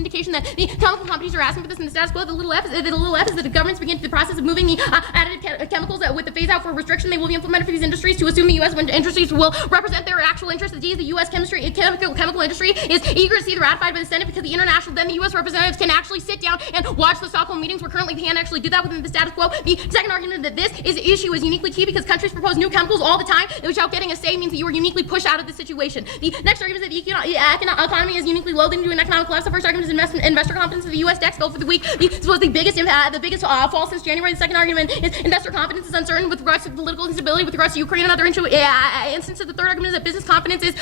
indication that the chemical companies are asking for this in the status quo. The little f is that the governments begin the process of moving the additive chemicals with the phase out for restriction they will be implemented for these industries to assume the U.S. industries will represent their actual interests. The D is the U.S. chemical industry is eager to see it ratified by the Senate because the U.S. representatives can actually sit down and watch the Stockholm meetings where currently they can't actually do that within the status quo. The second argument that this issue is uniquely key because countries propose new chemicals all the time without getting a say means that you are uniquely pushed out of the situation. The next argument is that the economy is uniquely low leading to an economic collapse. The first argument is investor confidence of the U.S. DEX fell for the week. This was the biggest fall since January. The second argument is investor confidence is uncertain with regards to political instability with regards to Ukraine and other instances. The third argument is that business confidence is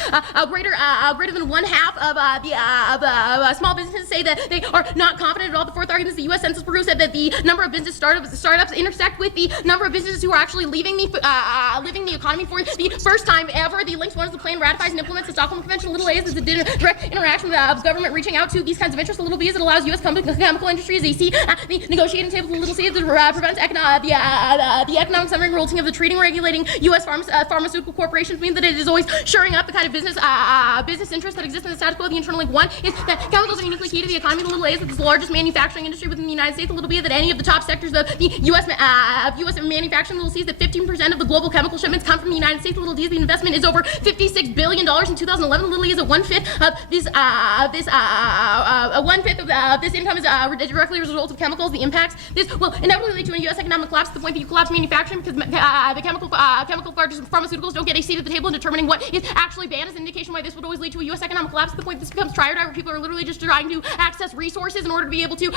greater than one half of small businesses say that they are not confident at all. The fourth argument is the U.S. Census Bureau said that the number of business startups intersect with the number of businesses who are actually leaving the economy for the first time ever. The links one is the plan ratifies and implements the Stockholm Convention. Little a is the direct interaction of government reaching out to these kinds of interests. The little b is it allows U.S. chemical industries a seat at the negotiating table. The little c is it prevents the economic summary rulting of the treating regulating U.S. pharmaceutical corporations means that it is always shoring up the kind of business interests that exist in the status quo. The internal link one is that chemicals are uniquely key to the economy. The little a is that it's the largest manufacturing industry within the United States. The little b is that any of the top sectors of the U.S. manufacturing. The little c is that 15% of the global chemical shipments come from the United States. The little d is the investment is over $56 billion in 2011. The little e is that one-fifth of this income is directly a result of chemicals. The impacts this will inevitably lead to a U.S. economic collapse to the point that you collapse manufacturing because the chemical pharmaceuticals don't get a seat at the table in determining what is actually banned. As an indication why this would always lead to a U.S. economic collapse to the point this becomes trier where people are literally just trying to access resources in order to be able to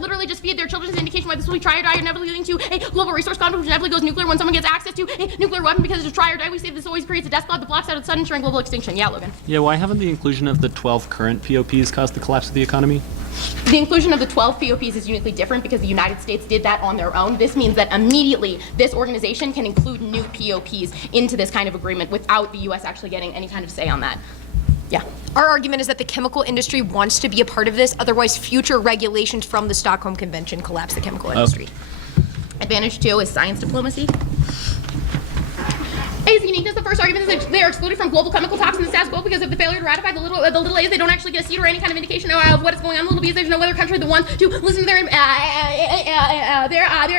literally just feed their children. As an indication why this will be trier inevitably leading to a global resource conflict which inevitably goes nuclear when someone gets access to a nuclear weapon because it's a trier die. We say this always creates a death cloud that blocks out its sudden ensuring global extinction. Yeah, Logan. Yeah, why haven't the inclusion of the 12 current POPs caused the collapse of the economy? The inclusion of the 12 POPs is uniquely different because the United States did that on their own. This means that immediately this organization can include new POPs into this kind of agreement without the U.S. actually getting any kind of say on that. Yeah. Our argument is that the chemical industry wants to be a part of this, otherwise future regulations from the Stockholm Convention collapse the chemical industry. Advantage 2 is science diplomacy. A's uniqueness. The first argument is that they are excluded from global chemical talks in the status quo because of the failure to ratify. The little A's, they don't actually get a seat or any kind of indication of what is going on. The little B's, there's no other country that wants to listen to their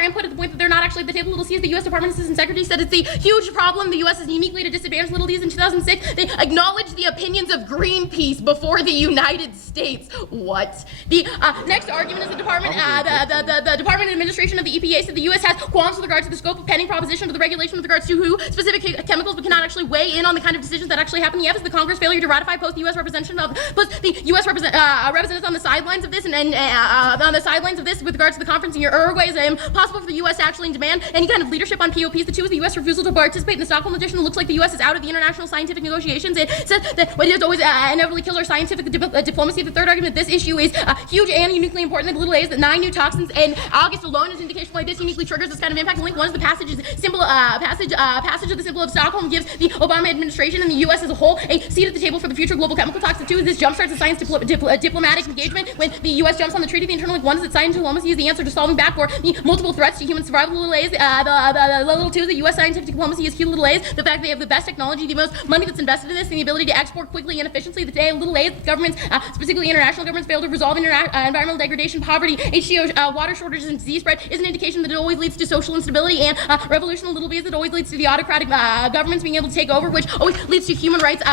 input at the point that they're not actually at the table. Little C's, the U.S. Department of Assistant Secretary said it's a huge problem. The U.S. is uniquely at a disadvantage. Little D's in 2006, they acknowledged the opinions of Greenpeace before the United States. What? The next argument is the Department, the Department of Administration of the EPA said the U.S. has qualms with regard to the scope of pending proposition to the regulation with regards to who specific chemicals, but cannot actually weigh in on the kind of decisions that actually happen. The F is the Congress failure to ratify post the U.S. representation of the U.S. representatives on the sidelines of this and on the sidelines of this with regards to the conference in Uruguay is impossible for the U.S. to actually demand any kind of leadership on POPs. The 2 is the U.S. refusal to participate in the Stockholm edition. It looks like the U.S. is out of the international scientific negotiations. It says that what it always inevitably kills our scientific diplomacy. The third argument, this issue is huge and uniquely important. The little a is that 9 new toxins in August alone is an indication why this uniquely triggers this kind of impact. Link 1 is the passage of the symbol of Stockholm gives the Obama administration and the U.S. as a whole a seat at the table for the future global chemical talks. The 2 is this jumpstarts the science diplomatic engagement when the U.S. jumps on the treaty. The internal link 1 is that science diplomacy is the answer to solving back for the multiple threats to human survival. The little a is the little 2 is the U.S. scientific diplomacy is key. Little a is the fact they have the best technology, the most money that's invested in this, and the ability to export quickly and efficiently. The day little a is governments, specifically international governments, fail to resolve environmental degradation, poverty, HCO, water shortages, and disease spread is an indication that it always leads to social instability and revolution. Little b is that always leads to the autocratic governments being able to take over, which always leads to human rights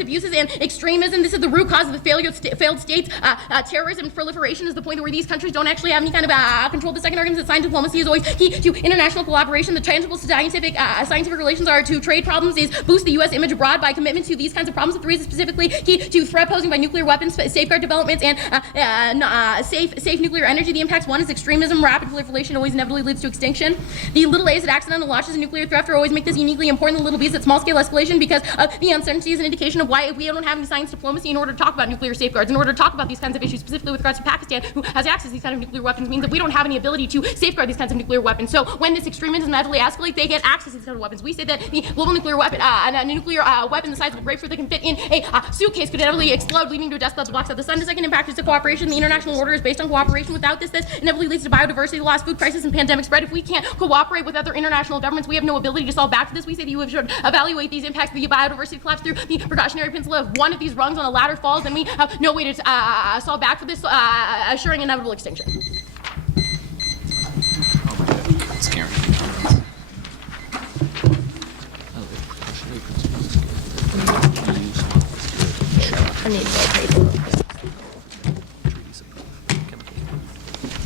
abuses and extremism. This is the root cause of the failed states. Terrorism and proliferation is the point where these countries don't actually have any kind of control. The second argument is that science diplomacy is always key to international collaboration. The tangible scientific relations are to trade problems is boost the U.S. image abroad by commitment to these kinds of problems. The 3 is specifically key to threat posing by nuclear weapons, safeguard developments, and safe nuclear energy. The impacts 1 is extremism, rapid proliferation always inevitably leads to extinction. The little a is that accidental launches and nuclear threat are always make this uniquely important. The little b is that small-scale escalation because of the uncertainty is an indication of why we don't have any science diplomacy in order to talk about nuclear safeguards, in order to talk about these kinds of issues, specifically with regards to Pakistan, who has access to these kind of nuclear weapons, means that we don't have any ability to safeguard these kinds of nuclear weapons. So when this extremism inevitably escalates, they get access to these kind of weapons. We say that the global nuclear weapon, weapon the size of a grapefruit that can fit in a suitcase could inevitably explode, leading to a death cloud that blocks out the sun. The second impact is the cooperation. The international order is based on cooperation. Without this inevitably leads to biodiversity loss, food crisis, and pandemic spread. If we can't cooperate with other international governments, we have no ability to solve back to this. We say the you should evaluate these impacts of the biodiversity collapse through the precautionary principle of one of these rungs on a ladder falls, then we have no way to solve back for this, assuring inevitable extinction. Scary. I need more paper.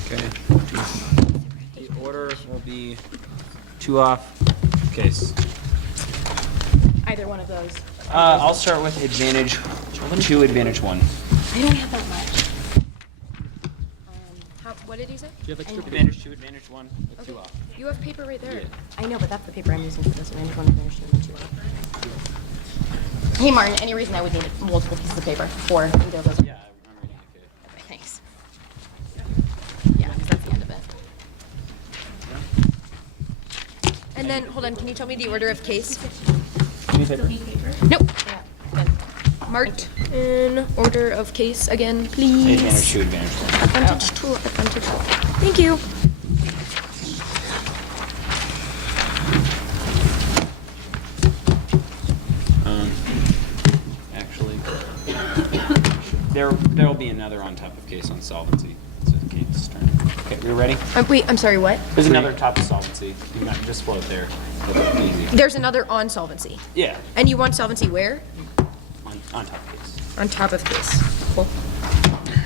Okay. The order will be 2 off case. Either one of those. I'll start with advantage 2, advantage 1. I don't have that much. What did he say? Do you have extra paper? Advantage 2, advantage 1, with 2 off. You have paper right there. Yeah. I know, but that's the paper I'm using for this. Advantage 1, advantage 2, advantage 2. Hey, Martin, any reason I would need multiple pieces of paper for either of those? Yeah, I'm reading it. Okay, thanks. Yeah, because that's the end of it. And then, hold on, can you tell me the order of case? Nope. Marked in order of case again, please. Advantage 2, advantage 1. Advantage 2, advantage 1. Thank you. Actually, there will be another on top of case on solvency. So Kate's turn. Okay, we're ready? Wait, I'm sorry, what? There's another top of solvency. You can just float there. It'll be easy. There's another on solvency. Yeah, And you want solvency where? on top of case. On top of case. Cool.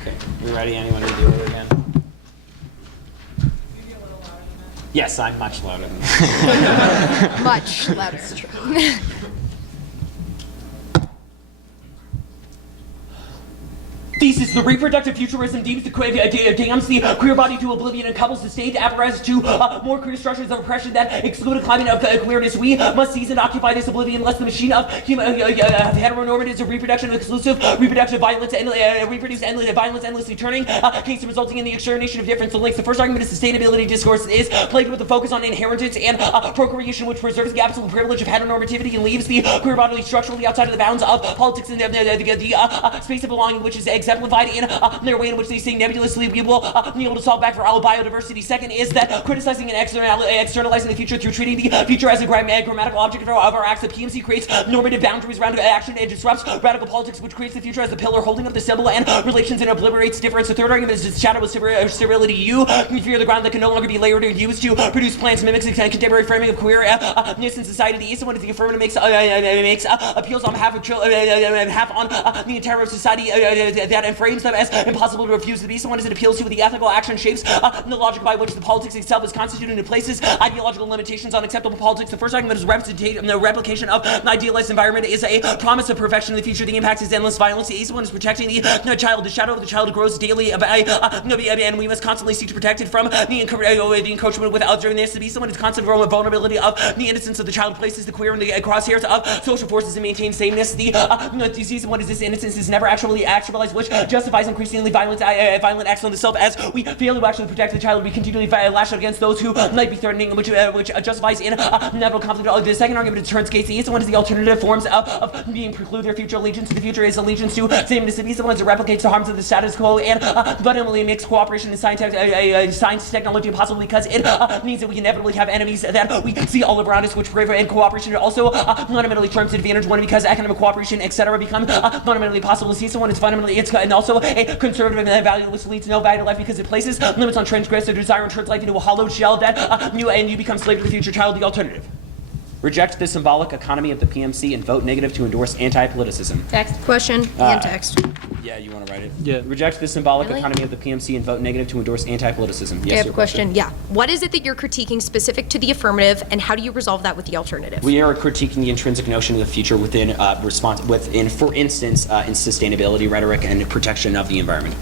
Okay, we ready? Anyone need the order again? Yes, I'm much louder than that. Much louder. Thesis: the reproductive futurism damns the queer body to oblivion and couples the state apparatus to more queer structures of oppression that exclude a climate of queerness. We must seize and occupy this oblivion lest the machine of heteronormative reproduction, exclusive reproductive violence, and reproduce endless violence, endlessly turning case resulting in the extermination of difference. So links. The first argument is sustainability discourse is plagued with a focus on inheritance and procreation, which preserves the absolute privilege of heteronormativity and leaves the queer body structurally outside of the bounds of politics and the space of belonging, which is exemplified in their way in which they say nebulously we will be able to solve back for all biodiversity. Second is that criticizing and externalizing the future through treating the future as a grammatical object of our acts. The PMC creates normative boundaries around action and disrupts radical politics, which creates the future as the pillar holding up the symbol and relations and obliterates difference. The third argument is shadow of sterility. You fear the ground that can no longer be layered or used to produce plants, mimics a contemporary framing of queerness in society. The east one is the affirmative makes appeals on behalf of half on the entire society that and frames them as impossible to refuse. The beast one is it appeals to the ethical action shapes the logic by which the politics itself is constituted and places ideological limitations on acceptable politics. The first argument is the replication of an idealized environment is a promise of perfection in the future. The impact is endless violence. The east one is protecting the child. The shadow of the child grows daily, and we must constantly seek to protect it from the encroachment with otherness. The beast one is constant vulnerability of the innocence of the child, places the queer in the crosshairs of social forces and maintains sameness. The disease one is this innocence is never actually actualized, which justifies increasingly violent acts on the self. As we fail to actually protect the child, we continually lash out against those who might be threatening, which justifies inevitable conflict. The second argument turns case. The one is the alternative forms of being preclude their future allegiance to the future is allegiance to sameness. The one is that replicates the harms of the status quo and fundamentally makes cooperation in science technology impossible because it means that we inevitably have enemies that we see all around us, which prevent cooperation. It also fundamentally terms advantage one because economic cooperation, etc., become fundamentally possible. The one is fundamentally and also a conservative and valueless leads to no value to life because it places limits on transgressive desire and turns life into a hollow shell that you become slave to the future child. The alternative: reject the symbolic economy of the PMC and vote negative to endorse anti-politicism. Text. Question and text. Yeah, you want to write it? Yeah. Reject the symbolic Really? economy of the PMC and vote negative to endorse anti-politicism. Yes, I have a your question. Yeah. What is it that you're critiquing specific to the affirmative, and how do you resolve that with the alternative? We are critiquing the intrinsic notion of the future within for instance, in sustainability rhetoric and protection of the environment.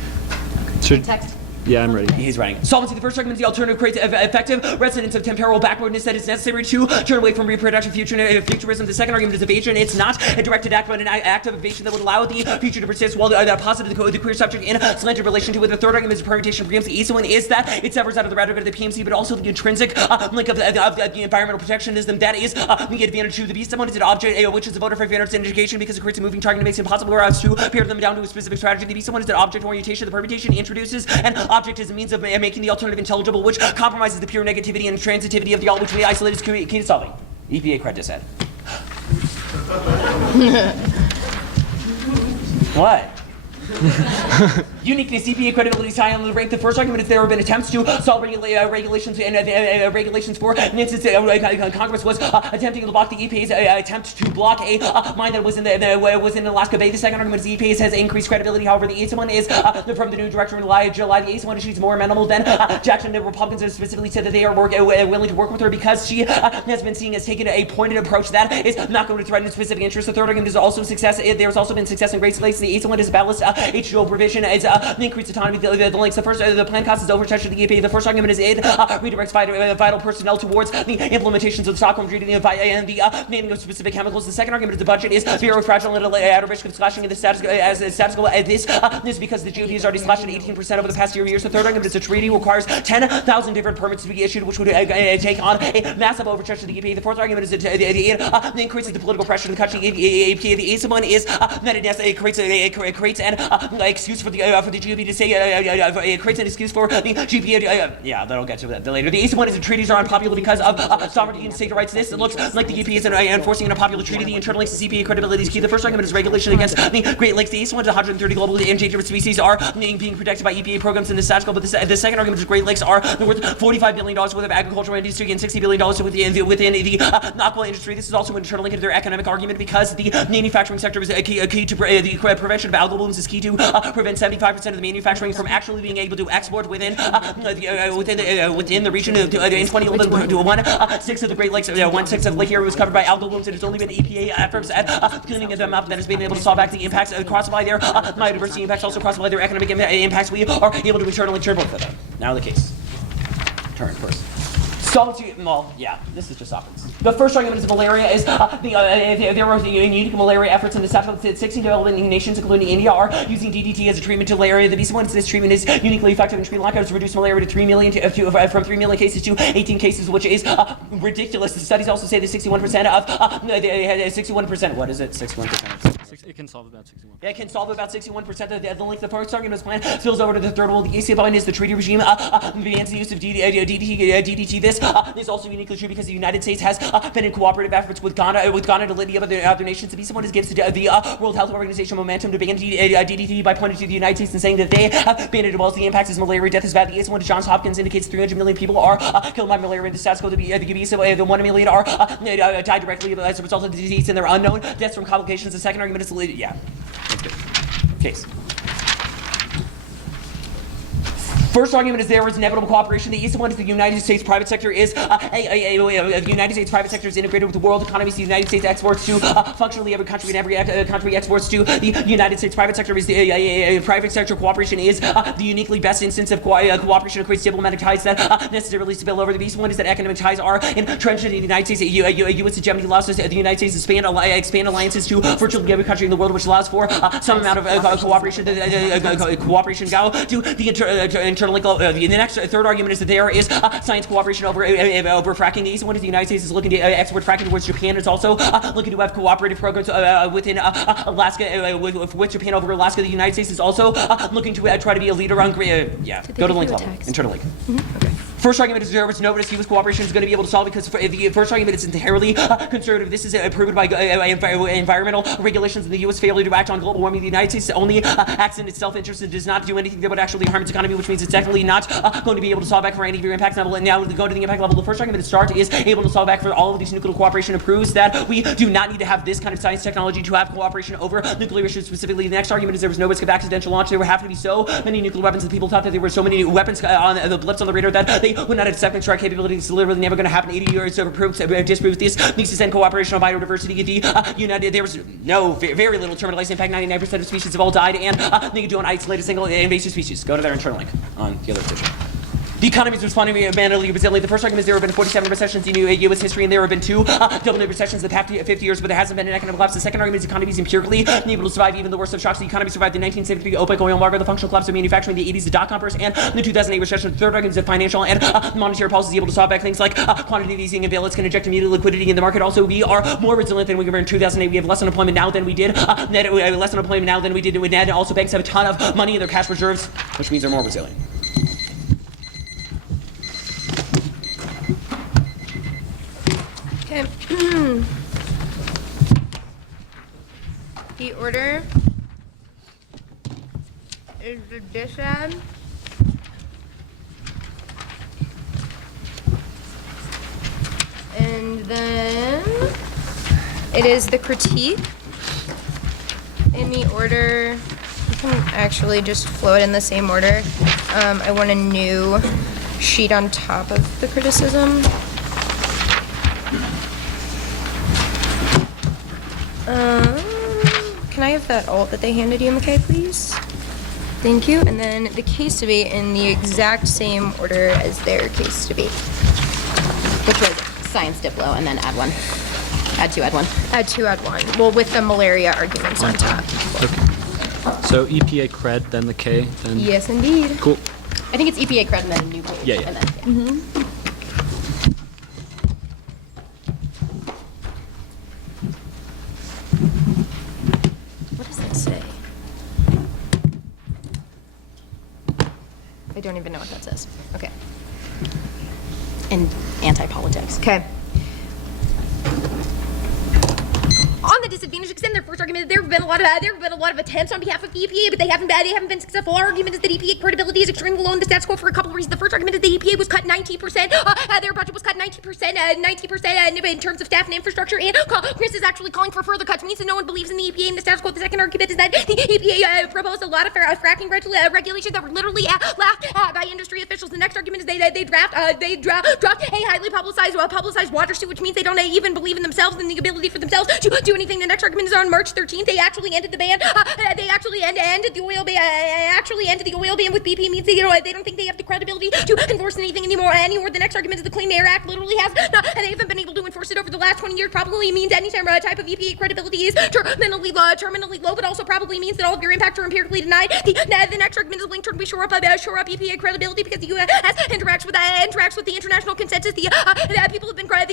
Text. Yeah, I'm ready. He's writing. Solvency: the first argument is the alternative creates effective resonance of temporal backwardness that is necessary to turn away from reproduction futurism. The second argument is evasion. It's not a directed act, but an act of evasion that would allow the future to persist while positive the queer subject in a slanted relation to it. The third argument is permutation of PMC. The east one is that it severs out of the rhetoric of the PMC, but also the intrinsic link of the environmental protectionism that is the advantage to the beast. Someone is an object which is a voter for advantage in education because it creates a moving target and makes it impossible for us to pare them down to a specific strategy. The beast one is an object orientation. The permutation introduces an object as a means of making the alternative intelligible, which compromises the pure negativity and transitivity of the all, which we isolate as key to solving. EPA credit said. What? Uniqueness, CPA credibility is high on the rank. The first argument is there have been attempts to solve regulations and regulations for an instance. Congress was attempting to block the EPA's attempt to block a mine that was in Alaska Bay. The second argument is the EPA has increased credibility. However, the eighth one is from the new director in July. The eighth one is she's more amenable than Jackson. The Republicans have specifically said that they are willing to work with her because she has been seen as taking a pointed approach that is not going to threaten specific interests. The third argument is also success. There's also been success in Great Lakes. The eighth one is a balanced H2O provision is increased autonomy. The links. The first, the plan cost is overcharged to the EPA. The first argument is it redirects vital personnel towards the implementations of the Stockholm Treaty and the naming of specific chemicals. The second argument is the budget is very fragile and at a risk of slashing in the status quo. This is because the GOP has already slashed at 18% over the past few years. The third argument is the treaty requires 10,000 different permits to be issued, which would take on a massive overcharge to the EPA. The fourth argument is it increases the political pressure to cut the EPA. The eighth one is that it creates an excuse for the GOP to say it creates an excuse for the GOP. Yeah, that'll get to that later. The eighth one is the treaties are unpopular because of sovereignty and state rights. This looks like the EPA is enforcing an unpopular treaty. The internal links to CPA credibility is key. The first argument is regulation against the Great Lakes. The eighth one is 130 global endangered species are being protected by EPA programs in the statu quo. But the second argument is Great Lakes are worth $45 billion worth of agricultural industry and $60 billion within the aqua industry. This is also an internal link to their economic argument because the manufacturing sector is key to the prevention of algal blooms is key to prevent 75% of the manufacturing from actually being able to export within the region. In 2011, 1/6 of the Great Lakes, 1/6 of Lake Erie was covered by algal blooms. It has only been EPA efforts at cleaning them up that has been able to solve back the impacts, cross-apply their biodiversity impacts, also cross-apply their economic impacts. We are able to internally turn both of them. Now the case. Turn first. Solvency, well, yeah, this is just options. The first argument is malaria is there are unique malaria efforts in the South. 16 developing nations, including India, are using DDT as a treatment to malaria. The reason why this treatment is uniquely effective in Sri Lanka has reduced malaria to 3 million from 3 million cases to 18 cases, which is ridiculous. The studies also say that 61% of 61%. What is it? 61%. It can solve about 61. Yeah, it can solve about 61% of the length. The first argument plan spills over to the third one. The ACA line is the treaty regime bans the use of DDT. This is also uniquely true because the United States has been in cooperative efforts with Ghana to lid the other nations. The reason one is gives the World Health Organization momentum to ban DDT by pointing to the United States and saying that they have banned it as well as the impacts as malaria death is bad. The ACA one to Johns Hopkins indicates 300 million people are killed by malaria. The stats go to the the 1 million are die directly as a result of the disease and there are unknown deaths from complications. The second argument is yeah. That's good. Case. First argument is there is inevitable cooperation. The east one is the United States private sector is the United States private sector is integrated with the world economy. So the United States exports to functionally every country, and every country exports to the United States. Private sector is the private sector cooperation is the uniquely best instance of cooperation that creates diplomatic ties that necessarily spill over. The east one is that economic ties are entrenched in the United States. U.S. hegemony allows the United States to expand alliances to virtually every country in the world, which allows for some amount of cooperation. Cooperation go to the the next third argument is that there is science cooperation over fracking. The east one is the United States is looking to export fracking towards Japan. It's also looking to have cooperative programs within Alaska with Japan over Alaska. The United States is also looking to try to be a leader on go to link level, internal link. Okay. First argument is there was no risk U.S. cooperation is going to be able to solve because the first argument is inherently conservative. This is proven by environmental regulations and the U.S. failure to act on global warming. The United States only acts in its self-interest and does not do anything that would actually harm its economy, which means it's definitely not going to be able to solve back for any of your impacts. Now to go to the impact level, the first argument to start is able to solve back for all of these nuclear cooperation. It proves that we do not need to have this kind of science technology to have cooperation over nuclear issues specifically. The next argument is there was no risk of accidental launch. There would have to be so many nuclear weapons that people thought that there were so many weapons on the blips on the radar that they would not have second strike capabilities. It's literally never going to happen. 80 years of proof disprove this. Needs to send cooperation on biodiversity. The United there was no very little terminalized impact. 99% of species have all died, and they can do an isolated single invasive species. Go to their internal link on the other picture. The economy is responding manually resilient. The first argument is there have been 47 recessions in U.S. history, and there have been 2 double recessions in the past 50 years, but there hasn't been an economic collapse. The second argument is the economy is empirically able to survive even the worst of shocks. The economy survived the 1973 OPEC oil embargo, the functional collapse of manufacturing, the 80s, the dot-com burst, and the 2008 recession. The third argument is that financial and monetary policy is able to solve back things like quantitative easing and bailouts can inject immediate liquidity in the market. Also, we are more resilient than we were in 2008. We have less unemployment now than we did. Less unemployment now than we did with net. And also, banks have a ton of money in their cash reserves, which means they're more resilient. Okay. order is the dissad. And then it is the critique. In the order, you can actually just flow it in the same order. I want a new sheet on top of the criticism. Can I have that alt that they handed you, McKay, please? Thank you. And then the case debate in the exact same order as their case debate. Which was science diplo, and then add one. Add two, add one. Add two, add one. Well, with the malaria arguments on top. So EPA cred, then the K, then. Yes, indeed. Cool. I think it's EPA cred and then a new page. Yeah, yeah. And then, What does that say? I don't even know what that says. Okay. And anti-politics. Okay. On the disadvantage extent, their first argument, there have been a lot of attempts on behalf of the EPA, but they haven't been successful. Our argument is that EPA credibility is extremely low in the status quo for a couple of reasons. The first argument is the EPA was cut 19%. Their budget was cut 90% in terms of staff and infrastructure, and Chris is actually calling for further cuts. Means that no one believes in the EPA and the status quo. The second argument is that the EPA proposed a lot of fracking regulations that were literally laughed at by industry officials. The next argument is they dropped a highly publicized water suit, which means they don't even believe in themselves and the ability for themselves to do anything. The next argument is on March 13th. They actually ended the ban. They actually ended the oil ban. Ended the oil ban with BP. Means they don't think they have the credibility to enforce anything anymore. The next argument is the Clean Air Act literally has they haven't been able to enforce it over the last 20 years. Probably means any type of EPA credibility is terminally low, but also probably means that all of your impacts are empirically denied. The next argument is linked to shore up EPA credibility because the U.S. interacts with the international consensus. The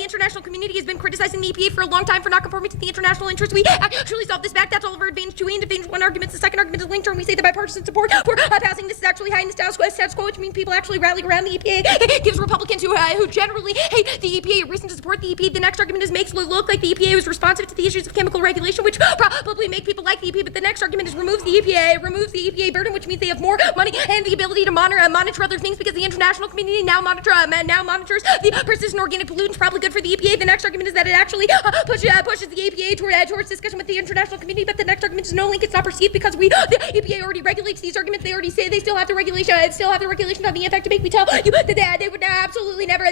international community has been criticizing the EPA for a long time for not conforming to the international interest. We actually solve this back. That's all of our advantage two and advantage one arguments. The second argument is linked to, and we say the bipartisan support for passing this is actually high in the status quo, which means people actually rally around the EPA. It gives Republicans who generally hate the EPA a reason to support the EPA. The next argument is makes it look like the EPA is responsive to the issues of chemical regulation, which probably make people like the EPA. But the next argument is removes the EPA burden, which means they have more money and the ability to monitor other things because the international community now monitors the persistent organic pollutants. Probably good for the EPA. The next argument is that it actually pushes the EPA towards discussion with the international community. But the next argument is no link. It's not perceived because the EPA already regulates these arguments. They already say they still have the regulation. On the impact debate. We tell you that they would absolutely never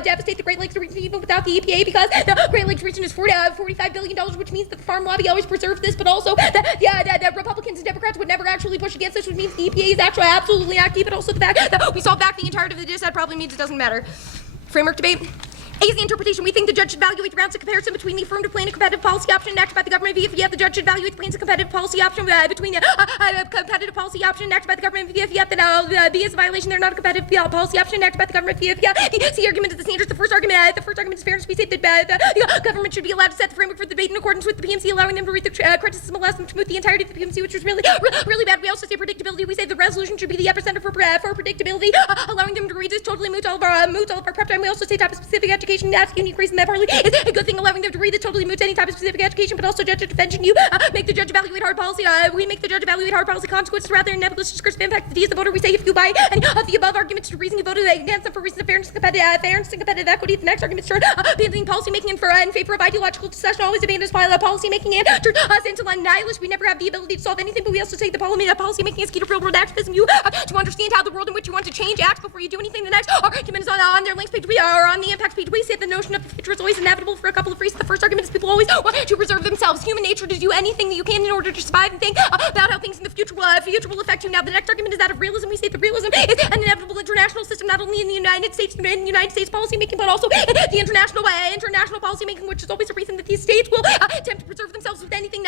devastate the Great Lakes region even without the EPA because the Great Lakes region is $45 billion, which means that the farm lobby always preserved this, but also that Republicans and Democrats would never actually push against this, which means the EPA is actually absolutely not key, but also the fact that we solve back the entirety of the diss, that probably means it doesn't matter. Framework debate. A is the interpretation. We think the judge should evaluate the grounds of comparison between the affirmative plan and competitive policy option enacted by the government. The judge should evaluate the plans of competitive policy option between competitive policy option enacted by the government. The B is a violation. They're not a competitive policy option enacted by the government. The C argument is the standards. The first argument is fairness. We say that the government should be allowed to set the framework for the debate in accordance with the PMC, allowing them to read the criticism, allows them to move the entirety of the PMC, which was really bad. We also say predictability. We say the resolution should be the epicenter for predictability, allowing them to read this totally moots all of our prep time. We also say type of specific education. That's unique reason that partly is a good thing, allowing them to read this totally moots any type of specific education, but also judge intervention. You make the judge evaluate hard policy. We make the judge evaluate hard policy consequences rather than nebulous discursive impact. The D is the voter. We say if you buy any of the above arguments to reason you voted against them for reasons of fairness and competitive equity. The next argument is abandoning policy making in favor of ideological discussion. Always abandons policy making and turn us into nihilists. We never have the ability to solve anything, but we also say the policy making is key to real world activism. You to understand how the world in which you want to change acts before you do anything. The next argument is on their links page. We are on the impacts page. We say the notion of the future is always inevitable for a couple of reasons. The first argument is people always want to preserve themselves. Human nature to do anything that you can in order to survive and think about how things in the future will affect you. Now, the next argument is that of realism. We say that realism is an inevitable international system, not only in the United States policy making, but also in the international policy making, which is always a reason that these states will attempt to preserve themselves with anything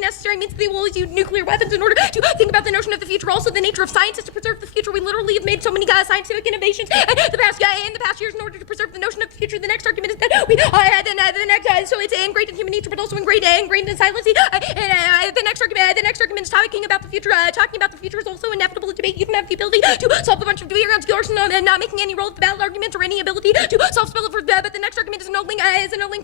necessary. Means that they will always use nuclear weapons in order to think about the notion of the future. Also, the nature of science is to preserve the future. We literally have made so many scientific innovations in the past years in order to preserve the notion of the future. The next argument is that we so it's ingrained in human nature, but also ingrained in silence. The next argument is talking about the future. Talking about the future is also inevitable in debate. You don't have the ability to solve a bunch of debate rounds, and not making any role of the battle argument or any ability to solve spell for. But the next argument is no link.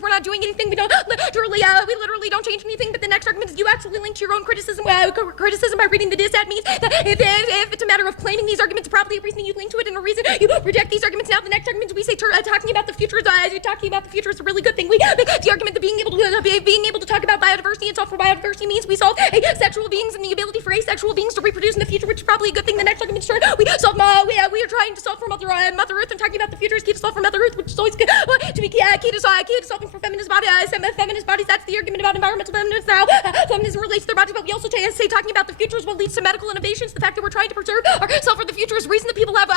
We're not doing anything. We literally don't change anything, but the next argument is you actually link to your own criticism by reading the dissent means that if it's a matter of claiming these arguments probably a reason you link to it and a reason you reject these arguments. Now the next argument we say talking about the future is a really good thing. We make the argument that being able to talk about biodiversity and solve for biodiversity means we solve asexual beings and the ability for asexual beings to reproduce in the future, which is probably a good thing. The next argument is we are trying to solve for Mother Earth, and talking about the future is key to solve for Mother Earth, which is always good to be key to solving for feminist bodies. That's the argument about environmental feminism. Now feminism relates to their bodies, but we also say talking about the future is what leads to medical innovations. The fact that we're trying to preserve ourselves for the future is reason that people have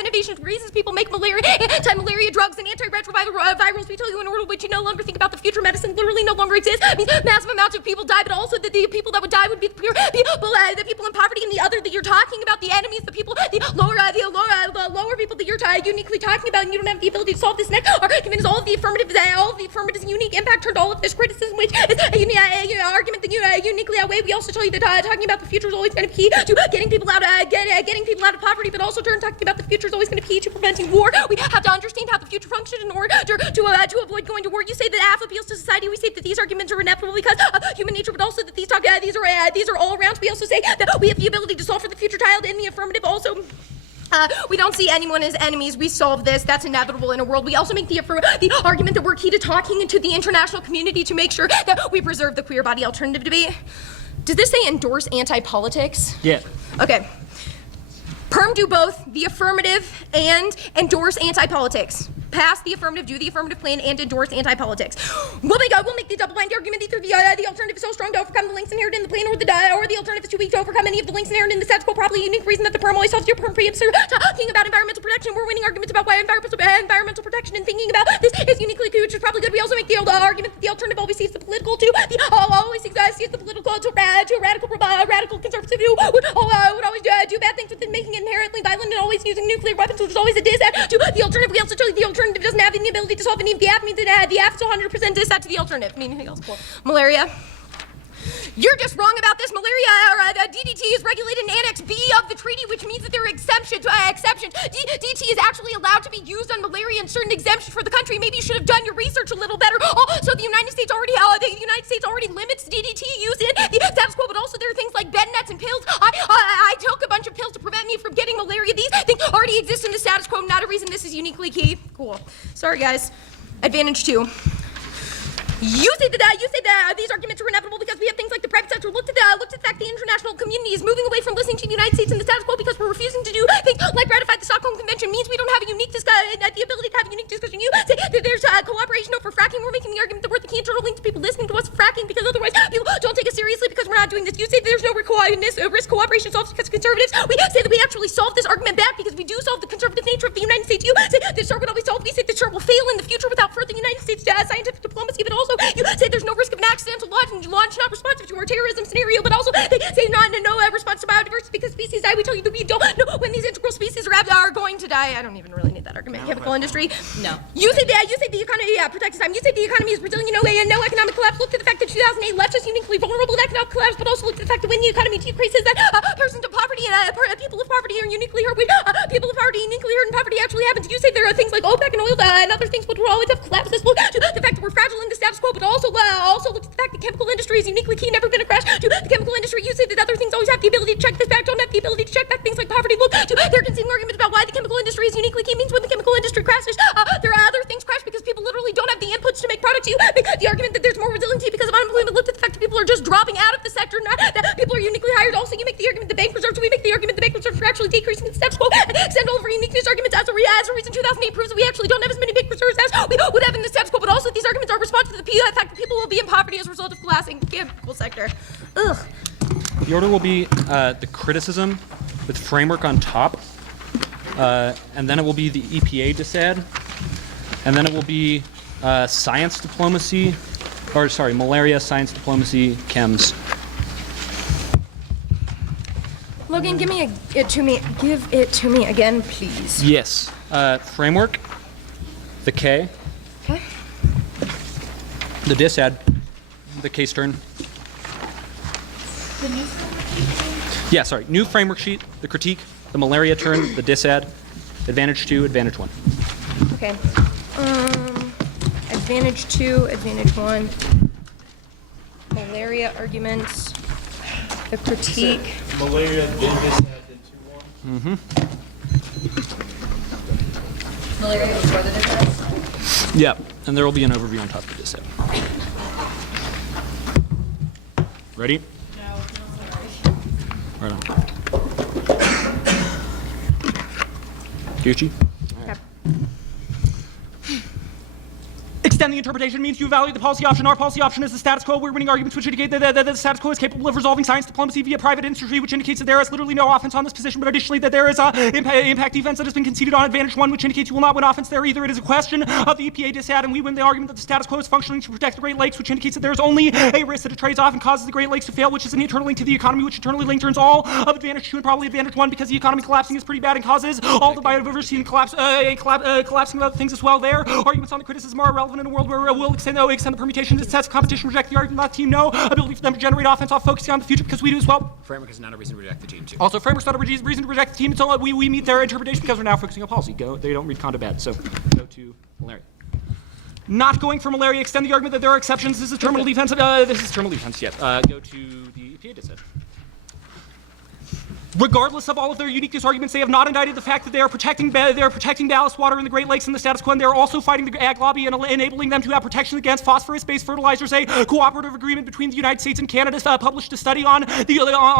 innovations, reasons people make anti-malaria drugs and antiretrovirals. We tell you in order which you no longer think about the future, medicine literally no longer exists. It means massive amounts of people die, but also that the people that would die would be the people in poverty, and the other that you're talking about, the enemies, the lower people that you're uniquely talking about, and you don't have the ability to solve this next argument is all of the affirmatives unique impact turned all of this criticism, which is a argument that you uniquely outweigh. We also tell you that talking about the future is always going to be key to getting people out of poverty, but also talking about the future is always going to be key to preventing war. We have to understand how the future functions in order to avoid going to war. You say that AF appeals to society. We say that these arguments are inevitable because of human nature, but also that these are all around. We also say that we have the ability to solve for the future child in the affirmative. Also, we don't see anyone as enemies. We solve this. That's inevitable in a world. We also make the argument that we're key to talking to the international community to make sure that we preserve the queer body alternative debate. Did this say endorse anti-politics? Yeah. Okay. Perm do both the affirmative and endorse anti-politics. Pass the affirmative, do the affirmative plan, and endorse anti-politics. We'll make the double-blind argument either the alternative is so strong to overcome the links inherent in the plan, or the alternative is too weak to overcome any of the links inherent in the status quo. Probably a unique reason that the perm always solves your perm pre-absurd. Talking about environmental protection, we're winning arguments about why environmental protection and thinking about this is uniquely good, which is probably good. We also make the argument that the alternative always sees the political to radical conservative who would always do bad things within making it inherently violent and always using nuclear weapons, which is always a dissent to the alternative. We also tell you the alternative doesn't have any ability to solve any of the AF means that the AF is 100% dissent to the alternative. Anything else? Cool. Malaria. You're just wrong about this. Malaria, DDT is regulated in Annex B of the treaty, which means that there are exceptions. DDT is actually allowed to be used on malaria and certain exemptions for the country. Maybe you should have done your research a little better. So the United States already limits DDT use in the status quo, but also there are things like bed nets and pills. I took a bunch of pills to prevent me from getting malaria. These things already exist in the status quo. Not a reason this is uniquely key. Cool. Sorry, guys. Advantage 2. You say that these arguments are inevitable because we have things like the private sector. Look at the fact the international community is moving away from listening to the United States and the status quo because we're refusing to do things like ratify the Stockholm Convention. Means we don't have a unique the ability to have a unique discussion. You say that there's cooperation over fracking. We're making the argument that we're the key internal link to people listening to us fracking because otherwise people don't take us seriously because we're not doing this. You say that there's no risk cooperation solves because conservatives. We say that we actually solve this argument back because we do solve the conservative nature of the United States. You say that START would always solve. We say that START will fail in the future without further United States scientific diplomacy, but also you say there's no risk of an accidental launch not responsive to our terrorism scenario, but also they say no response to biodiversity because species die. We tell you that we don't know when these integral species are going to die. I don't even really need that argument. Chemical industry. No. You say the economy protects time. You say the economy is resilient, no economic collapse. Look at the fact that 2008 left us uniquely vulnerable to economic collapse, but also look at the fact that when the economy decreases, that persons of poverty and people of poverty are uniquely hurt. People of poverty uniquely hurt, and poverty actually happens. You say there are things like OPEC and oil and other things, but we'll always have collapses. Look to the fact that we're fragile in the status quo, but also look at the fact that chemical industry is uniquely key, never gonna crash. To the chemical industry, you say that other things always have the ability to check this back, don't have the ability to check back things like poverty. Look to their conceding arguments about why the chemical industry is uniquely key means when the chemical industry crashes, there are other things crash because people literally don't have the inputs to make products. You make the argument that there's more resiliency because of unemployment. Look at the fact that people are just dropping out of the sector, not that people are uniquely hired. Also, you make the argument the bank reserves. We make the argument the bank reserves are actually decreasing in the status quo. Extend all of our uniqueness arguments as a reason 2008 proves that we actually don't have as many bank reserves as we would have in the status quo. But also, these arguments are responsive to the fact that people will be in poverty as a result of collapsing the chemical sector. Ugh. The order will be the criticism with framework on top, and then it will be the EPA dissad, and then it will be science diplomacy, malaria, science diplomacy, chems. Logan, give it to me again, please. Yes. Framework, the K, Okay. the dissad, the case turn. Yeah, sorry. New framework sheet, the critique, the malaria turn, the dissad, advantage 2, advantage 1. Okay. Advantage 2, advantage 1. malaria argument, the critique. Malaria, then this had the 2-1. Malaria before the dissent? Yep, and there will be an overview on top of this. Ready? No, sorry. Right on. Gucci? Okay. Extend the interpretation means you evaluate the policy option. Our policy option is the status quo. We're winning arguments which indicate that the status quo is capable of resolving science diplomacy via private industry, which indicates that there is literally no offense on this position, but additionally that there is impact defense that has been conceded on advantage 1, which indicates you will not win offense there either. It is a question of the EPA dissad, and we win the argument that the status quo is functioning to protect the Great Lakes, which indicates that there is only a risk that it trades off and causes the Great Lakes to fail, which is an internal link to the economy, which internally link turns all of advantage 2 and probably advantage 1 because the economy collapsing is pretty bad and causes all the biodiversity and collapsing of other things as well there. Arguments on the criticism are irrelevant in a world where we'll extend the permutation to sets of competition, reject the argument, let the team know, ability for them to generate offense off focusing on the future because we do as well. Framework is not a reason to reject the team, too. Also, framework's not a reason to reject the team until we meet their interpretation because we're now focusing on policy. They don't read Conda bad, so go to malaria. Not going for malaria, extend the argument that there are exceptions. This is terminal defense. This is terminal defense, yes. Go to the EPA dissent. Regardless of all of their uniqueness arguments, they have not indicted the fact that they are protecting ballast water in the Great Lakes and the status quo, and they are also fighting the ag lobby and enabling them to have protection against phosphorus-based fertilizers. A cooperative agreement between the United States and Canada published a study on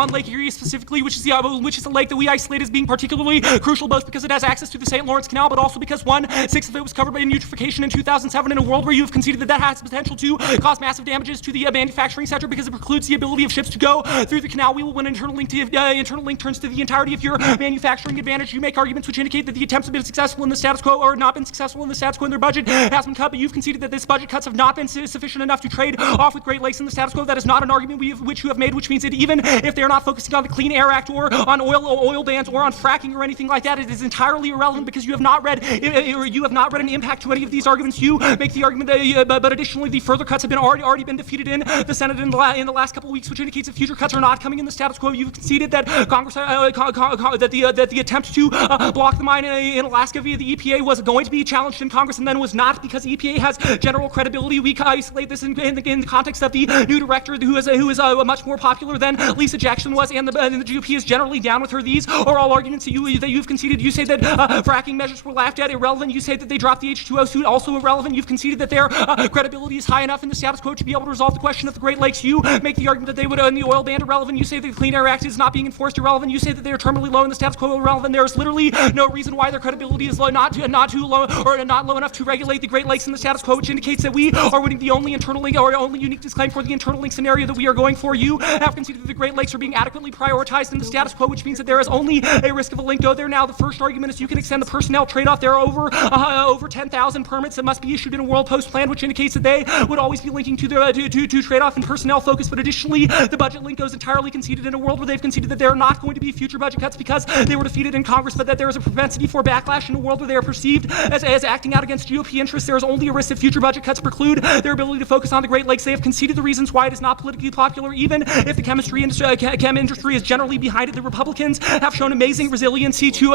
Lake Erie specifically, which is a lake that we isolate as being particularly crucial, both because it has access to the St. Lawrence Canal, but also because 1/6 of it was covered by eutrophication in 2007 in a world where you have conceded that has the potential to cause massive damages to the manufacturing sector because it precludes the ability of ships to go through the canal. We will win internal link turns to the entirety of your manufacturing advantage. You make arguments which indicate that the attempts have been successful in the status quo or not been successful in the status quo, and their budget has been cut, but you've conceded that this budget cuts have not been sufficient enough to trade off with Great Lakes in the status quo. That is not an argument which you have made, which means that even if they are not focusing on the Clean Air Act or on oil bans or on fracking or anything like that, it is entirely irrelevant because you have not read an impact to any of these arguments. You make the argument that, but additionally, the further cuts have been already been defeated in the Senate in the last couple of weeks, which indicates that future cuts are not coming in the status quo. You've conceded that Congress that the attempt to block the mine in Alaska via the EPA was going to be challenged in Congress and then was not because the EPA has general credibility. We isolate this in the context of the new director who is much more popular than Lisa Jackson was, and the GOP is generally down with her. These are all arguments that you've conceded. You say that fracking measures were laughed at, irrelevant. You say that they dropped the H2O suit, also irrelevant. You've conceded that their credibility is high enough in the status quo to be able to resolve the question of the Great Lakes. You make the argument that they would end the oil ban, irrelevant. You say that the Clean Air Act is not being enforced, irrelevant. You say that they are terminally low in the status quo, irrelevant. There is literally no reason why their credibility is not too low or not low enough to regulate the Great Lakes in the status quo, which indicates that we are winning the only internal link or only unique disclaim for the internal link scenario that we are going for. You have conceded that the Great Lakes are being adequately prioritized in the status quo, which means that there is only a risk of a link go there. Now, the first argument is you can extend the personnel trade-off. There are over 10,000 permits that must be issued in a world post plan, which indicates that they would always be linking to trade-off and personnel focus. But additionally, the budget link goes entirely conceded in a world where they've conceded that there are not going to be future budget cuts because they were defeated in Congress, but that there is a propensity for backlash in a world where they are perceived as acting out against GOP interests. There is only a risk that future budget cuts preclude their ability to focus on the Great Lakes. They have conceded the reasons why it is not politically popular, even if the chem industry is generally behind it. The Republicans have shown amazing resiliency to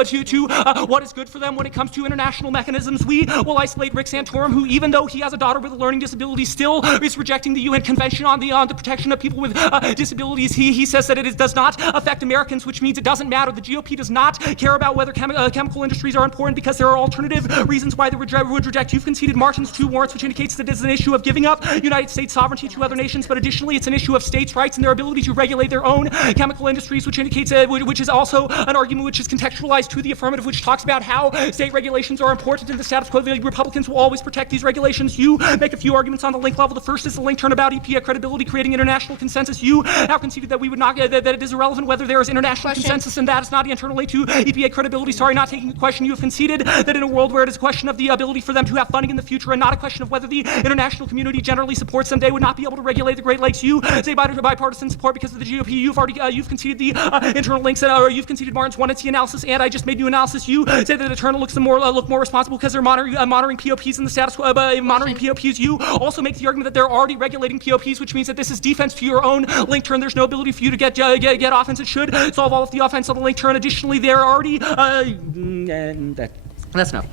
what is good for them when it comes to international mechanisms. We will isolate Rick Santorum, who, even though he has a daughter with a learning disability, still is rejecting the UN Convention on the protection of people with disabilities. He says that it does not affect Americans, which means it doesn't matter. The GOP does not care about whether chemical industries are important because there are alternative reasons why they would reject. You've conceded Martin's 2 warrants, which indicates that it is an issue of giving up United States sovereignty to other nations, but additionally it's an issue of states' rights and their ability to regulate their own chemical industries, which indicates which is also an argument which is contextualized to the affirmative, which talks about how state regulations are important in the status quo. The Republicans will always protect these regulations. You make a few arguments on the link level. The first is the link turnabout, EPA credibility, creating international consensus. You have conceded that we would not that it is irrelevant whether there is international consensus, and that is not internally to EPA credibility. Sorry, not taking the question. You have conceded that in a world where it is a question of the ability for them to have funding in the future and not a question of whether the international community generally supports them, they would not be able to regulate the Great Lakes. You say bipartisan support because of the GOP. You've conceded the internal links, or you've conceded Martin's 1 and T analysis, and I just made new analysis. You say that internal look more responsible because they're monitoring POPs in the status quo. Monitoring POPs. You also make the argument that they're already regulating POPs, which means that this is defense to your own link turn. There's no ability for you to get offense. It should solve all of the offense on the link turn. Additionally, they're already that's enough.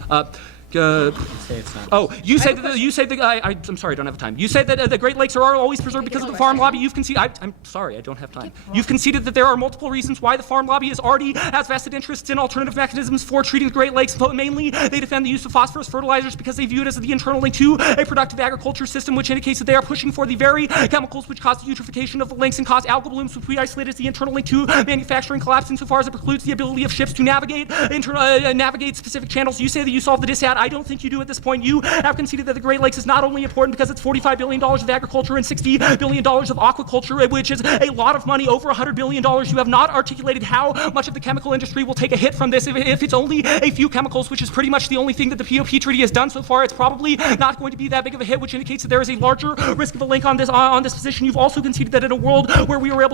You say that I'm sorry, I don't have time. You say that the Great Lakes are always preserved because of the farm lobby. You've conceded. I'm sorry, I don't have time. You've conceded that there are multiple reasons why the farm lobby is already has vested interests in alternative mechanisms for treating the Great Lakes. Mainly, they defend the use of phosphorus fertilizers because they view it as the internal link to a productive agriculture system, which indicates that they are pushing for the very chemicals which cause the eutrophication of the lakes and cause algal blooms, which we isolate as the internal link to manufacturing collapse insofar as it precludes the ability of ships to navigate specific channels. You say that you solve the DISAD. I don't think you do at this point. You have conceded that the Great Lakes is not only important because it's $45 billion of agriculture and $60 billion of aquaculture, which is a lot of money, over $100 billion. You have not articulated how much of the chemical industry will take a hit from this. If it's only a few chemicals, which is pretty much the only thing that the POP treaty has done so far, it's probably not going to be that big of a hit, which indicates that there is a larger risk of a link on this position. You've also conceded that in a world where we were able